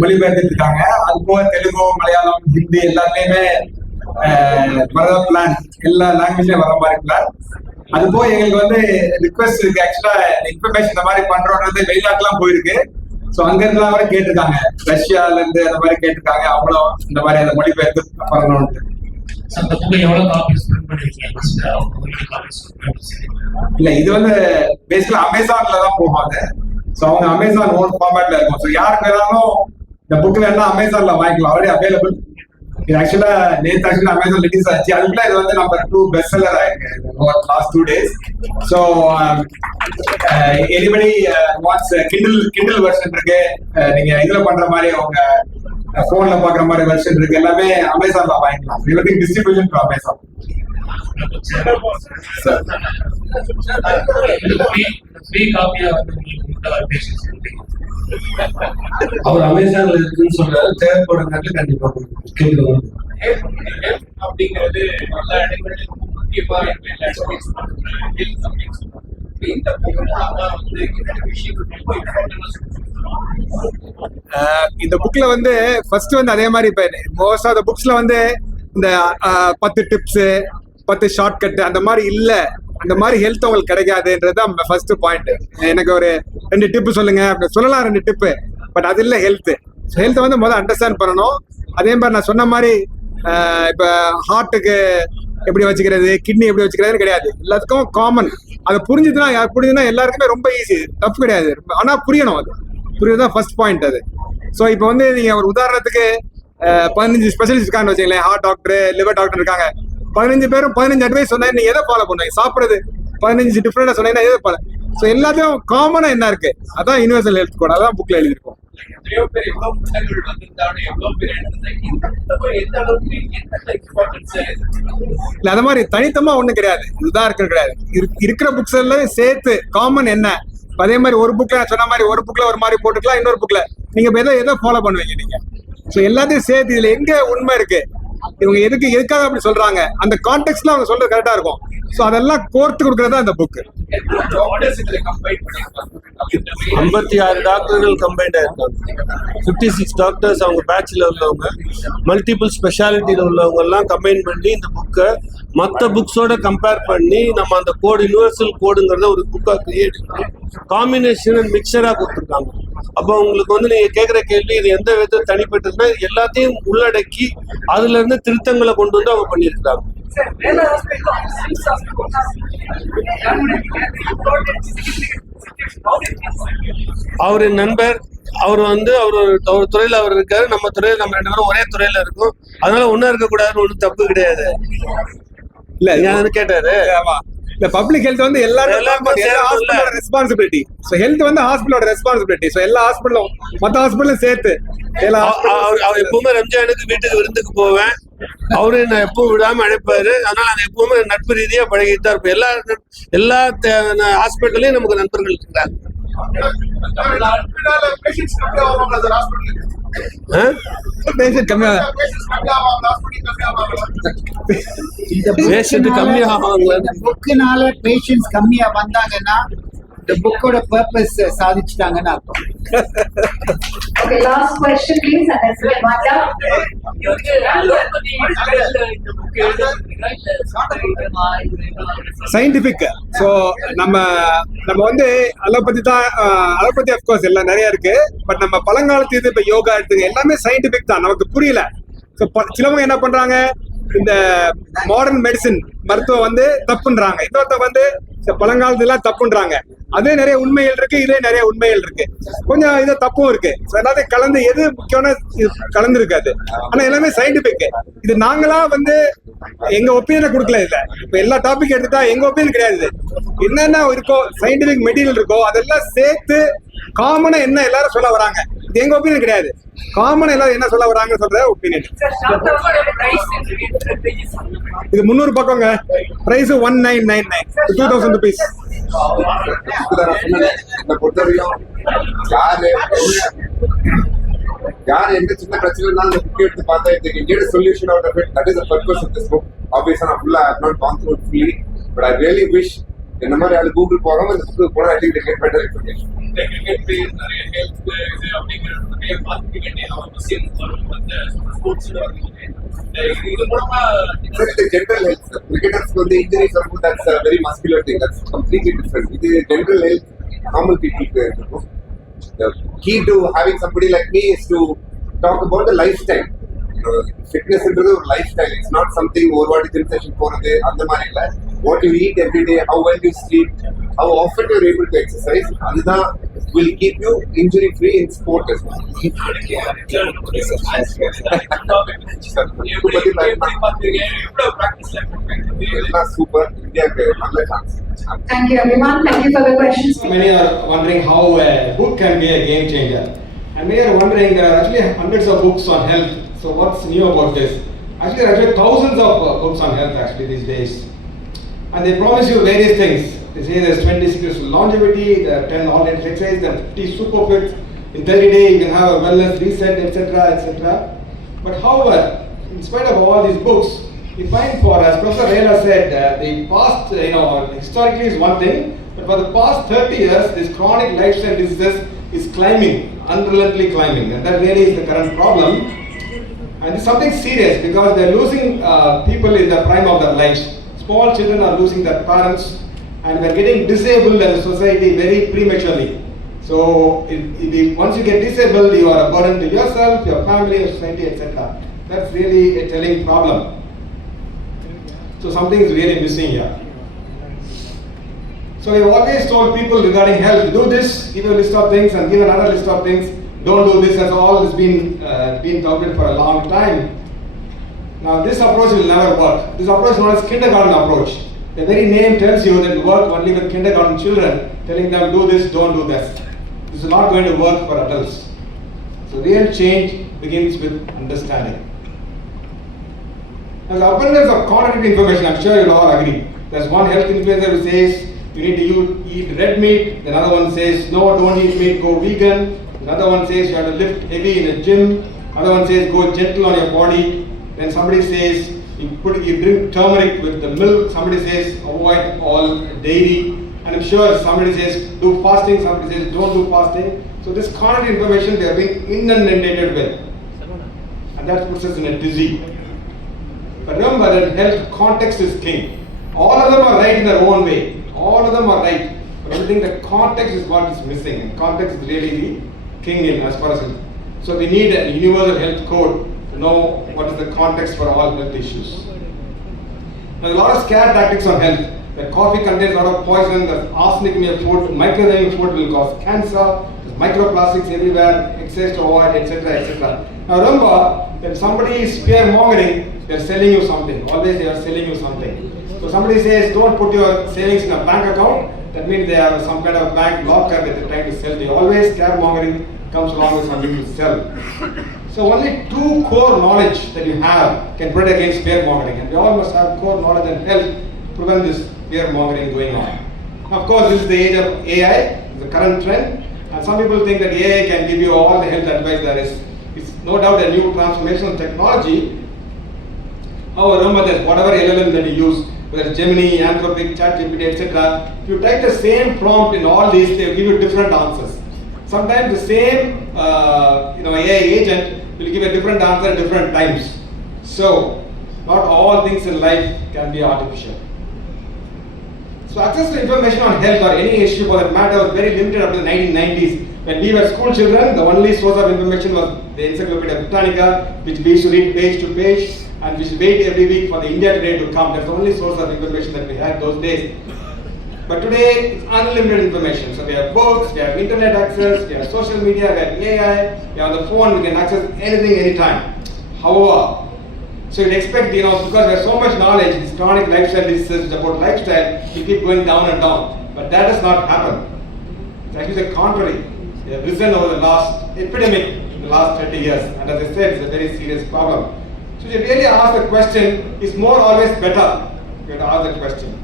மொழிபெயர்த்துட்டு இருக்காங்க. அது போக தெலுங்கு, மலையாளம், ஹிந்தி எல்லாத்துலயுமே பிளான் எல்லா லாங்குவேஜ்லயும் வர மாதிரி பிளான். அது போக எங்களுக்கு வந்து ரிக்வெஸ்ட் இருக்கு. ஆக்சுவலா இன்ஃபர்மேஷன் இந்த மாதிரி பண்றோன்றது வெளிநாட்டுலாம் போயிருக்கு. ஸோ அங்க இருந்தெல்லாம் கூட கேட்டிருக்காங்க, ரஷ்யால இருந்து அந்த மாதிரி கேட்டிருக்காங்க. அவங்களும் இந்த மாதிரி அந்த மொழிபெயர்த்து பண்ணணும்னு. இல்ல இது வந்து பேசிக்கலா அமேசான்ல தான் போகும் அது. ஸோ அவங்க அமேசான் ஓன் ஃபார்மேட்ல இருக்கும். ஸோ யாருக்கு வேணாலும் இந்த புக் வேணா அமேசான்ல வாங்கிக்கலாம், ஆல்ரெடி அவைலபிள். இது ஆக்சுவலா நேற்று ஆக்சுவலா அமேசான் ரிலீஸ் ஆச்சு. அதுக்குள்ள இது வந்து நம்பர் 2 பெஸ்ட் செல்லர் ஆயிருக்கு last 2 days. So anybody what's Kindle version இருக்கு, நீங்க இதுல பண்ற மாதிரி அவங்க போன்ல பாக்குற மாதிரி வெர்ஷன் இருக்கு, எல்லாமே அமேசான்ல வாங்கிக்கலாம். Everything distribution to Amazon. அவர் அமேசான்ல இருக்குன்னு சொல்றாரு, தேவைப்படுறது கண்டிப்பா கேட்கணும் அப்படிங்கிறது எல்லா இடங்களிலும் முக்கியமா இந்த புக்ல வந்து ஃபர்ஸ்ட் வந்து அதே மாதிரி இப்ப மோஸ்ட் ஆஃப் த புக்ஸ்ல வந்து இந்த 10 டிப்ஸ் 10 ஷார்ட் கட் அந்த மாதிரி இல்ல. அந்த மாதிரி ஹெல்த் உங்களுக்கு கிடைக்காதுன்றது ஃபர்ஸ்ட் பாயிண்ட். எனக்கு ஒரு 2 டிப்பு சொல்லுங்க அப்படி சொல்லலாம், 2 டிப்பு. பட் அது இல்ல ஹெல்த். ஹெல்த் வந்து முதல்ல அண்டர்ஸ்டாண்ட் பண்ணணும். அதே மாதிரி நான் சொன்ன மாதிரி இப்ப ஹார்ட்டுக்கு எப்படி வச்சுக்கிறது, கிட்னி எப்படி வச்சுக்கிறதுன்னு கிடையாது, எல்லாத்துக்கும் காமன். அதை புரிஞ்சுதுன்னா எல்லாருக்குமே ரொம்ப ஈஸி, தப்பு கிடையாது. ஆனா புரியணும், அது புரியுதுதான் ஃபர்ஸ்ட் பாயிண்ட் அது. ஸோ இப்போ வந்து நீங்க ஒரு உதாரணத்துக்கு 15 ஸ்பெஷலிஸ்ட் இருக்கான்னு வச்சுங்களேன், ஹார்ட் டாக்டர், லிவர் டாக்டர் இருக்காங்க. 15 பேரும் 15 அட்வைஸ் சொன்னா நீங்க எதை ஃபாலோ பண்ணுவீங்க? சாப்பிடுறது 15 டிஃபரெண்டா சொன்னீங்கன்னா எதை ஃபாலோ? ஸோ எல்லாத்தையும் காமனா என்ன இருக்கு, அதான் யூனிவர்சல் ஹெல்த் கோட், அதான் புக்ல எழுதிருக்கோம். இல்ல அந்த மாதிரி தனித்தமா ஒண்ணும் கிடையாது, இதுதான் இருக்கு கிடையாது. இருக்கிற புக்ஸ் எல்லாம் சேர்த்து காமன் என்ன, அதே மாதிரி ஒரு புக்ல சொன்ன மாதிரி ஒரு புக்ல ஒரு மாதிரி போட்டுக்கலாம், இன்னொரு புக்ல நீங்க எதை ஃபாலோ பண்ணுவீங்க நீங்க? ஸோ எல்லாத்தையும் சேர்த்து இதுல எங்க உண்மை இருக்கு, இவங்க எதுக்காக அப்படி சொல்றாங்க, அந்த கான்டெக்ட்ல அவங்க சொல்றது கரெக்டா இருக்கும். சோ அதெல்லாம் கோர்த்து கொடுக்கறதா இந்த புக். 56 டாக்டர்கள் கம்பைண்டா இருக்காங்க. 56 டாக்டர்ஸ் அவங்க பேட்ச்ல உள்ளவங்க, மல்டிபிள் ஸ்பெஷாலிட்டியில உள்ளவங்க எல்லாம் கம்பைன் பண்ணி இந்த புக்கை மற்ற புக்ஸோட கம்பேர் பண்ணி நம்ம அந்த கோடு யூனிவர்சல் கோடுங்கிறத ஒரு புக்கா கிரியேட் பண்ணி காம்பினேஷன் அண்ட் மிக்சரா கொடுத்துருக்காங்க. அப்போ உங்களுக்கு வந்து நீங்க கேட்குற கேள்வி இது எந்த விதத்தில் தனிப்பட்டதுன்னா எல்லாத்தையும் உள்ளடக்கி அதுல இருந்து திருத்தங்களை கொண்டு வந்து அவங்க பண்ணியிருக்காங்க. அவரு நண்பர், அவர் வந்து அவர் துறையில அவர் இருக்காரு, நம்ம துறையில நம்ம 2 பேரும் ஒரே துறையில இருக்கோம், அதனால ஒன்னா இருக்க கூடாதுன்னு ஒன்றும் தப்பு கிடையாது. இல்ல யாரு கேட்டாரு, இந்த பப்ளிக் ஹெல்த் வந்து எல்லாரோட ரெஸ்பான்சிபிலிட்டி. சோ ஹெல்த் வந்து ஹாஸ்பிட்டலோட ரெஸ்பான்சிபிலிட்டி. சோ எல்லா ஹாஸ்பிட்டலும் மத்த ஹாஸ்பிட்டலும் சேர்த்து அவர் எப்பவுமே ரம்ஜானுக்கு வீட்டுக்கு விருந்துக்கு போவேன், அவரு நான் எப்பவும் விடாம அழைப்பாரு. அதனால நாங்க எப்பவுமே நட்பு ரீதியா பழகிட்டு தான் இருப்போம். எல்லா ஹாஸ்பிட்டலையும் நமக்கு நண்பர்கள் இருக்கிறாங்க. புக்குனால பேஷண்ட்ஸ் கம்மியா வந்தாங்கன்னா இந்த புக்கோட பர்பஸ் சாதிச்சுட்டாங்கன்னு அர்த்தம். Okay, last question please, and that's it. Scientific. So நம்ம வந்து அலோபதி அஃப்கோர்ஸ் எல்லாம் நிறைய இருக்கு. பட் நம்ம பழங்காலத்து இது இப்போ யோகா எடுத்துக்க எல்லாமே சயின்டிபிக் தான், நமக்கு புரியல. ஸோ சிலவங்க என்ன பண்றாங்க, இந்த மாடர்ன் மெடிசின் மருத்துவம் வந்து தப்புன்றாங்க, இன்னொருத்த வந்து பழங்காலத்துல தப்புன்றாங்க. அதே நிறைய உண்மைகள் இருக்கு, இதே நிறைய உண்மைகள் இருக்கு, கொஞ்சம் இது தப்பும் இருக்கு. எல்லாத்தையும் கலந்து எது முக்கியமான கலந்து இருக்காது. ஆனா எல்லாமே சயின்டிபிக். இது நாங்களா வந்து எங்க ஒப்பீனியனை கொடுக்கல. இல்ல இப்ப எல்லா டாபிக் எடுத்துட்டா எங்க ஒப்பீனியன் கிடையாது. என்னென்ன இருக்கோ சயின்டிபிக் மெட்டீரியல் இருக்கோ அதெல்லாம் சேர்த்து காமனா என்ன எல்லாரும் சொல்ல வராங்க, இது எங்க ஒப்பீனியன் கிடையாது. காமனா எல்லாரும் என்ன சொல்ல வராங்கன்னு சொல்ற ஒப்பீனியன். இது 300 பக்கங்க. Price 1999, 2000 rupees. யார் எந்த சின்ன பிரச்சனை இருந்தாலும் இந்த புக் எடுத்து பார்த்தா they can get a solution out of it. That is the purpose of this book. Obviously, I'm not gone through it fully, but I really wish இந்த மாதிரி ஆளு கூகுள் போகாம இந்த புக்கு போனா I think they get better information. இந்த cricket player நிறைய health இது அப்படிங்கிறது நிறைய பார்த்துக்க வேண்டிய அவசியம் வரும் அந்த ஸ்போர்ட்ஸ்ல இது மூலமா It's the general health. Cricketers வந்து injuries வரும்போது that's a very muscular thing. That's completely different. இது general health normal people க்கு இருக்கும். The key to having somebody like me is to talk about the lifestyle. Fitness is a lifestyle. It's not something ஒரு வாட்டி gym session போறது அந்த மாதிரி இல்ல. What you eat every day, how well you sleep, how often you're able to exercise, அதுதான் will keep you injury free in sport as well. Super. Thank you everyone. Thank you for the questions. Many are wondering how a book can be a game changer. And many are wondering there are actually hundreds of books on health. So what's new about this? Actually, there are actually thousands of books on health actually these days. And they promise you various things. They say there's 20 secrets to longevity, there are 10 all-day exercises, there are 50 superfits. In 30 days you can have a wellness reset, etc., etc. But however, in spite of all these books, we find for, as Professor Rela said, the past, historically is one thing, but for the past 30 years, this chronic lifestyle diseases is climbing, unrelentingly climbing, and that really is the current problem. And it's something serious because they're losing people in the prime of their lives. Small children are losing their parents, and we're getting disabled as a society very prematurely. So, once you get disabled, you are a burden to yourself, your family, your society, etc. That's really a telling problem. So, something is really missing here. So, we've always told people regarding health, do this, give a list of things, and give another list of things. Don't do this. That's all has been touted for a long time. Now, this approach will never work. This approach is known as kindergarten approach. The very name tells you that it works only with kindergarten children, telling them do this, don't do this. This is not going to work for adults. So, real change begins with understanding. Now, the abundance of contradictory information, I'm sure you'll all agree. There's one health influencer who says you need to eat red meat. Another one says no, don't eat meat, go vegan. Another one says you have to lift heavy in a gym. Another one says go gentle on your body. Then somebody says you drink turmeric with the milk. Somebody says avoid all dairy. And I'm sure somebody says do fasting. Somebody says don't do fasting. So this contradictory information they are being inundated with, and that puts us in a dizzy. But remember that health context is king. All of them are right in their own way. All of them are right. But I think the context is what is missing. And context is really the king in as far as it. So we need a universal health code to know what is the context for all health issues. There's a lot of scare tactics on health. That coffee contains a lot of poison, there's arsenic in your food, microwaving food will cause cancer, there's microplastics everywhere, exercise to avoid, etc., etc. Now remember, when somebody is fear mongering, they're selling you something. Always they are selling you something. So somebody says don't put your savings in a bank account, that means they have some kind of bank locker that they're trying to sell. They always scaremongering comes along with something to sell. So only two core knowledge that you have can protect against fear mongering, and we all must have core knowledge and health to prevent this fear mongering going on. Of course, this is the age of AI, the current trend, and some people think that AI can give you all the health advice there is. It's no doubt a new transformational technology. However, remember that whatever LLM that you use, whether it's Gemini, Anthropic, ChatGPT, etc., if you type the same prompt in all these, they will give you different answers. Sometimes the same AI agent will give a different answer at different times. So, not all things in life can be artificial. So, access to information on health or any issue for that matter was very limited up to the 1990s. When we were school children, the only source of information was the Encyclopedia Britannica, which we used to read page to page, and we should wait every week for the India Today to come. That's the only source of information that we had those days. But today, it's unlimited information. So we have books, we have internet access, we have social media, we have AI, we have the phone, we can access anything, anytime. However, so you'd expect, because we have so much knowledge, this chronic lifestyle diseases about lifestyle, we keep going down and down. But that does not happen. It's actually the contrary. They have risen over the last epidemic in the last 30 years. And as I said, it's a very serious problem. So you really ask the question, is more always better? You have to ask that question.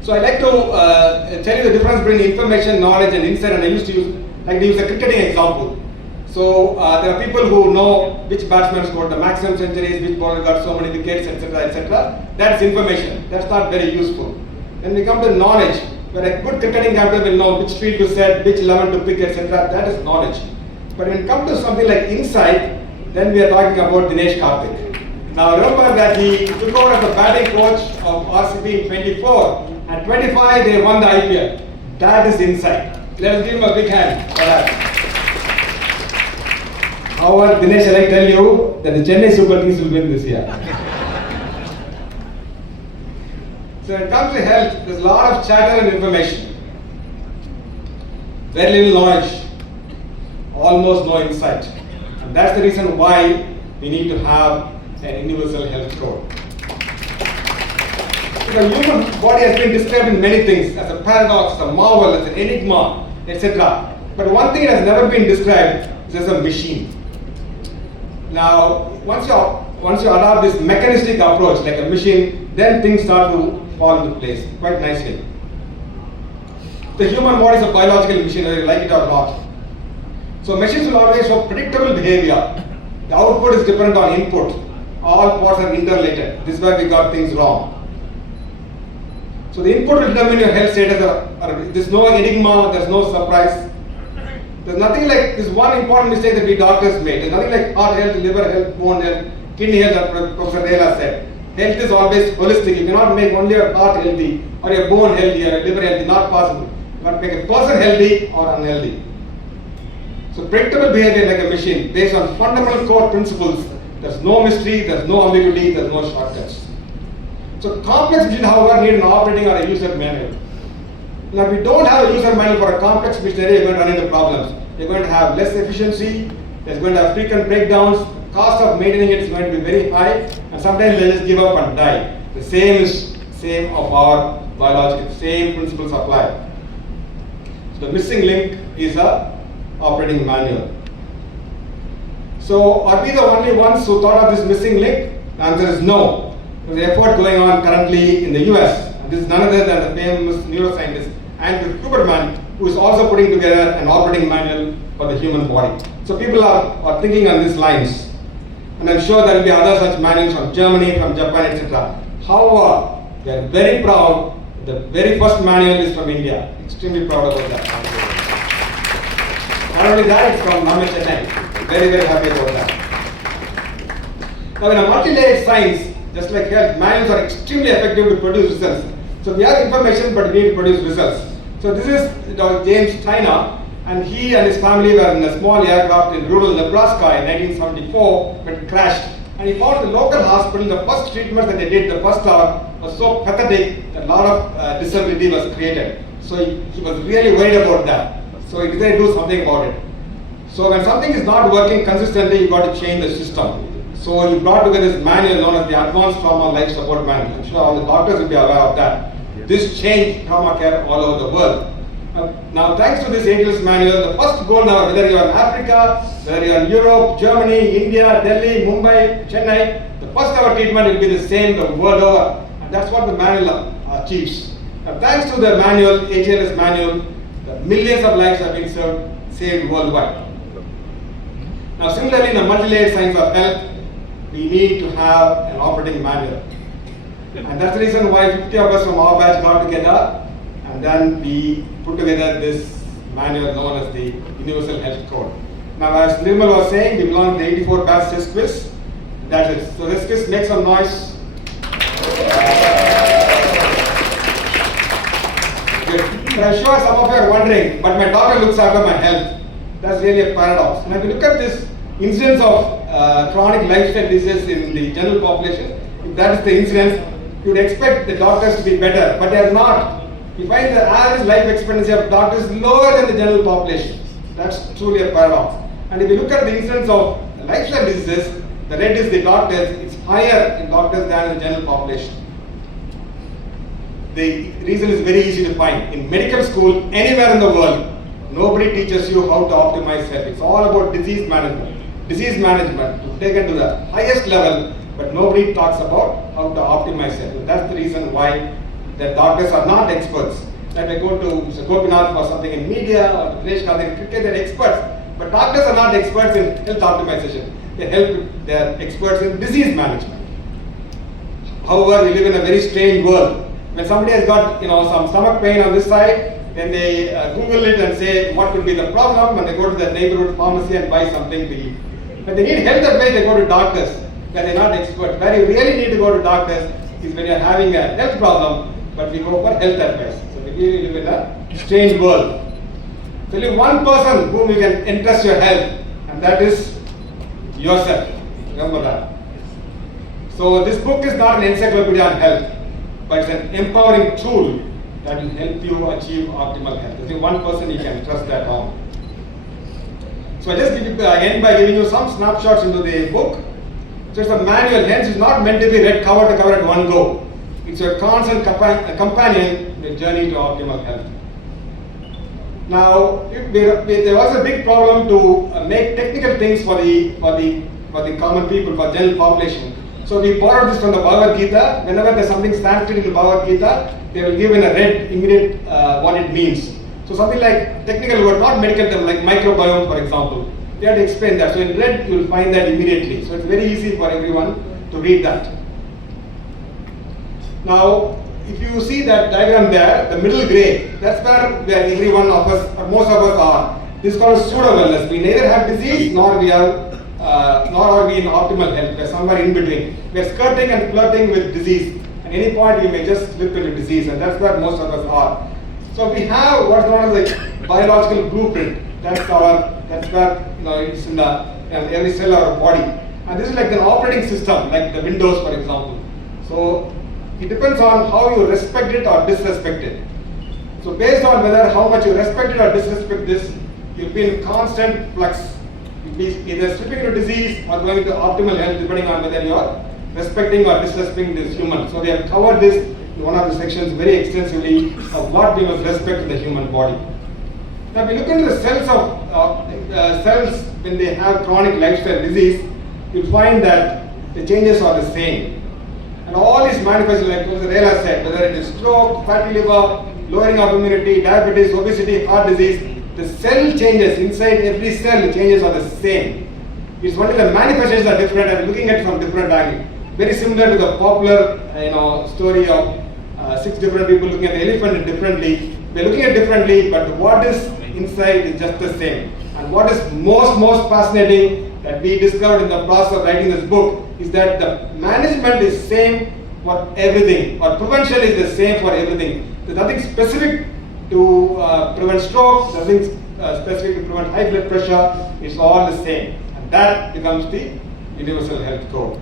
So I like to tell you the difference between information, knowledge, and insight. And I used to use a cricketing example. So there are people who know which batsman scored the maximum centuries, which bowler got so many wickets, etc., etc. That's information. That's not very useful. When we come to knowledge, where a good cricketing captain will know which field to set, which 11 to pick, etc. That is knowledge. But when it comes to something like insight, then we are talking about Dinesh Karthik. Now remember that he took over as the batting coach of RCB in 24, and 25 they won the IPL. That is insight. Let us give him a big hand for that. However, Dinesh, shall I tell you that the Chennai Super Kings will win this year. So when it comes to health, there's a lot of chatter and information. Very little knowledge, almost no insight. And that's the reason why we need to have an universal health code. The human body has been described in many things as a paradox, as a marvel, as an enigma, etc. But one thing that has never been described is as a machine. Now, once you adopt this mechanistic approach like a machine, then things start to fall into place quite nicely. The human body is a biological machine, whether you like it or not. So machines will always show predictable behavior. The output is dependent on input. All parts are interrelated. This is where we got things wrong. So the input will determine your health status. There's no enigma, there's no surprise. There's nothing like this one important mistake that we doctors made. There's nothing like heart health, liver health, bone health, kidney health, as Professor Rela said. Health is always holistic. You cannot make only your heart healthy or your bone healthy or your liver healthy. Not possible. You can't make a person healthy or unhealthy. So predictable behavior like a machine based on fundamental core principles. There's no mystery, there's no ambiguity, there's no shortcuts. So complex machine, however, need an operating or a user manual. Now, if we don't have a user manual for a complex machinery, you're going to run into problems. You're going to have less efficiency, there's going to have frequent breakdowns, cost of maintaining it is going to be very high, and sometimes they just give up and die. The same of our biological, same principles apply. So the missing link is a operating manual. So are we the only ones who thought of this missing link? The answer is no. There's an effort going on currently in the US. And this is none other than the famous neuroscientist Andrew Huberman, who is also putting together an operating manual for the human body. So people are thinking on these lines. And I'm sure there will be other such manuals from Germany, from Japan, etc. However, we are very proud. The very first manual is from India. Extremely proud about that. Not only that, it's from Chennai. Very, very happy about that. Now, in a multi-layered science, just like health, manuals are extremely effective to produce results. So we have information, but we need to produce results. So this is Dr. James Steiner, and he and his family were in a small aircraft in rural Nebraska in 1974 when it crashed. And he found the local hospital, the first treatment that they did, the first hour, was so pathetic that a lot of disability was created. So he was really worried about that. So he decided to do something about it. So when something is not working consistently, you got to change the system. So he brought together this manual known as the Advanced Trauma Life Support Manual. I'm sure all the doctors will be aware of that. This changed trauma care all over the world. Now, thanks to this ATLS manual, the first goal now, whether you're in Africa, whether you're in Europe, Germany, India, Delhi, Mumbai, Chennai, the first hour treatment will be the same the world over. And that's what the manual achieves. Now, thanks to the manual, ATLS manual, the millions of lives have been saved worldwide. Now, similarly, in the multi-layered science of health, we need to have an operating manual. And that's the reason why 50 of us from our batch got together, and then we put together this manual known as the Universal Health Code. Now, as Nirmal was saying, we belong to the 84 batch test quiz. That's it. So this quiz, make some noise. But I'm sure some of you are wondering, but my doctor looks after my health. That's really a paradox. Now, if you look at this incidence of chronic lifestyle diseases in the general population, if that is the incidence, you would expect the doctors to be better, but they are not. You find the average life expectancy of doctors is lower than the general population. That's truly a paradox. And if you look at the incidence of lifestyle diseases, the red is the doctors, it's higher in doctors than in the general population. The reason is very easy to find. In medical school, anywhere in the world, nobody teaches you how to optimize health. It's all about disease management. Disease management to take it to the highest level, but nobody talks about how to optimize health. That's the reason why the doctors are not experts. Like I go to Mr. Gopinath for something in media or to Dinesh Karthik in cricket, they're experts. But doctors are not experts in health optimization. They're experts in disease management. However, we live in a very strange world When somebody has got some stomach pain on this side, then they Google it and say what could be the problem, and they go to the neighborhood pharmacy and buy something to eat. When they need health advice, they go to doctors. When they're not experts. Where you really need to go to doctors is when you're having a health problem, but we go for health advice. So we really live in a strange world. So only one person whom you can entrust your health, and that is yourself. Remember that. So this book is not an encyclopedia on health, but it's an empowering tool that will help you achieve optimal health. There's only one person you can trust that on. So I just end by giving you some snapshots into the book. So it's a manual, hence it's not meant to be read cover to cover at one go. It's a constant companion in the journey to optimal health. Now, there was a big problem to make technical things for the common people, for general population. So we borrowed this from the Bhagavad Gita. Whenever there's something Sanskrit in the Bhagavad Gita, they will give in a red immediate what it means. So something like technical word, not medical term, like microbiome, for example. They have to explain that. So in red, you will find that immediately. So it's very easy for everyone to read that. Now, if you see that diagram there, the middle gray, that's where every one of us, or most of us are. This is called pseudo-wellness. We neither have disease, nor are we in optimal health. We're somewhere in between. We're skirting and flirting with disease. At any point, we may just slip into disease, and that's where most of us are. So we have what's known as a biological blueprint. That's where it's in every cell of our body. And this is like an operating system, like the Windows, for example. So it depends on how you respect it or disrespect it. So based on whether how much you respect it or disrespect this, you'll be in constant flux. You'll be either slipping into disease or going to optimal health, depending on whether you are respecting or disrespecting this human. So we have covered this in one of the sections very extensively of what we must respect in the human body. Now, if we look into the cells when they have chronic lifestyle disease, you'll find that the changes are the same. And all these manifestations, like Professor Rela said, whether it is stroke, fatty liver, lowering of immunity, diabetes, obesity, heart disease, the cell changes, inside every cell, the changes are the same. It's only the manifestations are different and looking at it from different angles. Very similar to the popular story of 6 different people looking at the elephant differently. We're looking at it differently, but what is inside is just the same. And what is most fascinating that we discovered in the process of writing this book is that the management is same for everything, or prevention is the same for everything. There's nothing specific to prevent stroke, nothing specific to prevent high blood pressure. It's all the same, and that becomes the universal health code.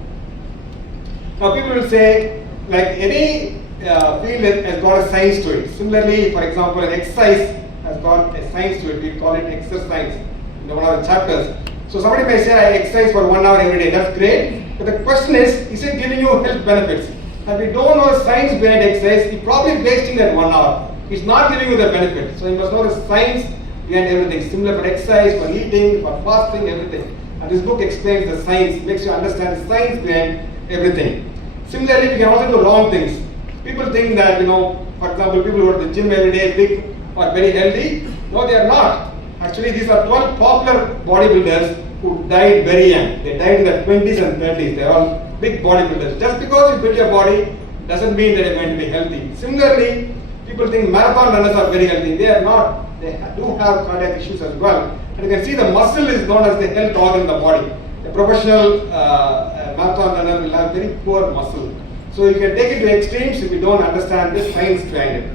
Now people will say, like any field has got a science to it. Similarly, for example, an exercise has got a science to it. We call it exercise in one of the chapters. So somebody may say, I exercise for 1 hour every day. That's great. But the question is it giving you health benefits? And we don't know the science behind exercise, you're probably wasting that 1 hour. It's not giving you the benefit. So you must know the science behind everything. Similar for exercise, for eating, for fasting, everything. And this book explains the science, makes you understand the science behind everything. Similarly, we can also do wrong things. People think that, for example, people who are at the gym every day, big or very healthy. No, they are not. Actually, these are 12 popular bodybuilders who died very young. They died in their 20s and 30s. They are all big bodybuilders. Just because you build your body doesn't mean that you're going to be healthy. Similarly, people think marathon runners are very healthy. They are not. They do have cardiac issues as well. And you can see the muscle is known as the health organ in the body. A professional marathon runner will have very poor muscle. So you can take it to extremes if you don't understand the science behind it.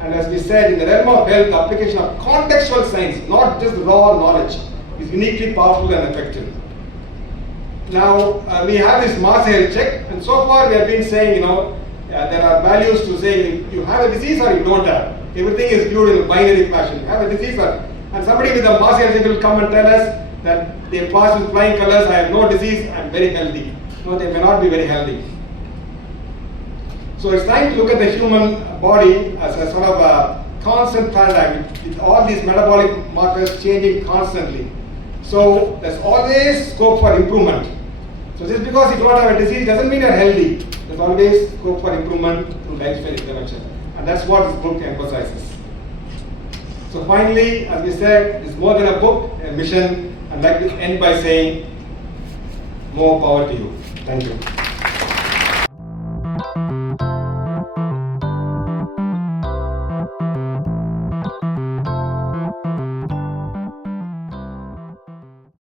And as we said, in the realm of health, the application of contextual science, not just raw knowledge, is uniquely powerful and effective. Now, we have this mass health check, and so far we have been saying, there are values to say you have a disease or you don't have. Everything is viewed in a binary fashion. You have a disease and somebody with a mass health check will come and tell us that they pass with flying colors, I have no disease, I am very healthy. No, they may not be very healthy. So it's time to look at the human body as a sort of a constant paradigm with all these metabolic markers changing constantly. So there's always scope for improvement. So just because you don't have a disease doesn't mean you're healthy. There's always scope for improvement through lifestyle intervention. And that's what this book emphasizes. So finally, as we said, it's more than a book, a mission. I'd like to end by saying, more power to you. Thank you.